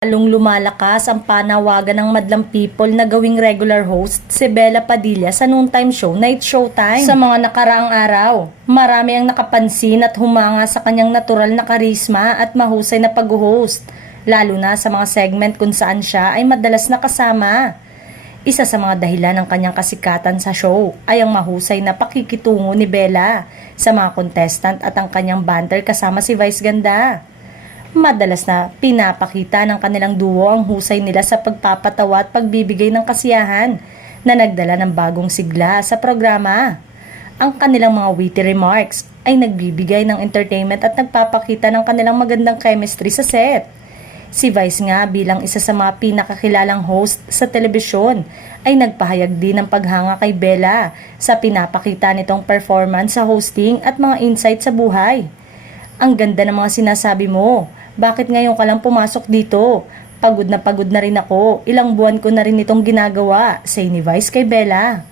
Lalong lumalakas ang panawagan ng madlang people na gawing regular host si Bella Padilla sa noontime show Night Showtime. Sa mga nakaraang araw, marami ang nakapansin at humanga sa kanyang natural na karisma at mahusay na pag-host, lalo na sa mga segment kung saan siya ay madalas nakasama. Isa sa mga dahilan ng kanyang kasikatan sa show ay ang mahusay na pakikitungo ni Bella sa mga contestant at ang kanyang banter kasama si Vice Ganda. Madalas na pinapakita ng kanilang duo ang husay nila sa pagpapatawa at pagbibigay ng kasiyahan na nagdala ng bagong sigla sa programa. Ang kanilang mga witty remarks ay nagbibigay ng entertainment at nagpapakita ng kanilang magandang chemistry sa set. Si Vice nga bilang isa sa mga pinakakilalang host sa telebisyon ay nagpahayag din ng paghanga kay Bella sa pinapakita nitong performance sa hosting at mga insight sa buhay. Ang ganda ng mga sinasabi mo. Bakit ngayon ka lang pumasok dito? Pagod na rin ako. Ilang buwan ko na rin itong ginagawa, say ni Vice kay Bella.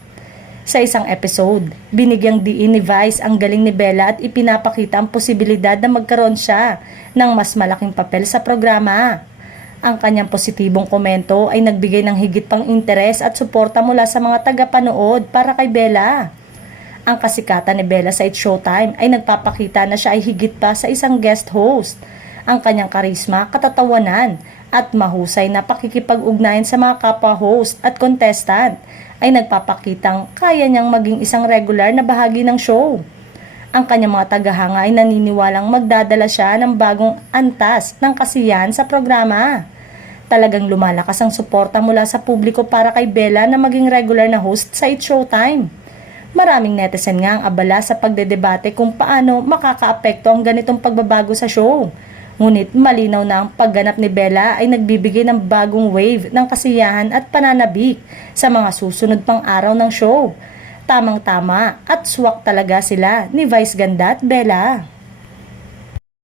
Sa isang episode, binigyang diin ni Vice ang galing ni Bella at ipinapakita ang posibilidad na magkaroon siya ng mas malaking papel sa programa. Ang kanyang positibong komento ay nagbigay ng higit pang interes at suporta mula sa mga tagapanood para kay Bella. Ang kasikatan ni Bella sa It's Showtime ay nagpapakita na siya ay higit pa sa isang guest host. Ang kanyang karisma, katatawanan at mahusay na pakikipag-ugnayan sa mga kapwa-host at contestant ay nagpapakitang kaya niyang maging isang regular na bahagi ng show. Ang kanyang mga tagahanga ay naniniwalang magdadala siya ng bagong antas ng kasiyahan sa programa. Talagang lumalakas ang suporta mula sa publiko para kay Bella na maging regular na host sa It's Showtime. Maraming netizen nga ang abala sa pagdedebate kung paano makakaapekto ang ganitong pagbabago sa show. Ngunit malinaw na ang pagganap ni Bella ay nagbibigay ng bagong wave ng kasiyahan at pananabik sa mga susunod pang araw ng show. Tamang-tama at swak talaga sila ni Vice Ganda at Bella.